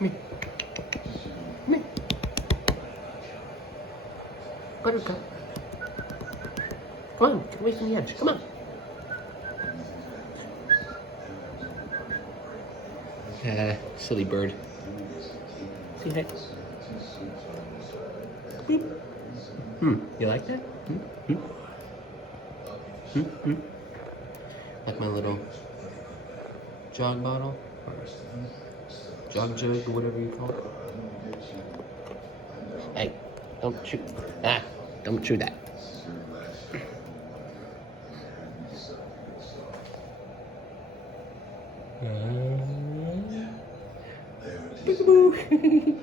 Me. Me. Buttercup. Come on, get away from the edge. Come on. Silly bird. See that? Beep. You like that? Like my little jog bottle? Or jog jug, or whatever you call it. Hey, don't chew. Don't chew that. Peekaboo.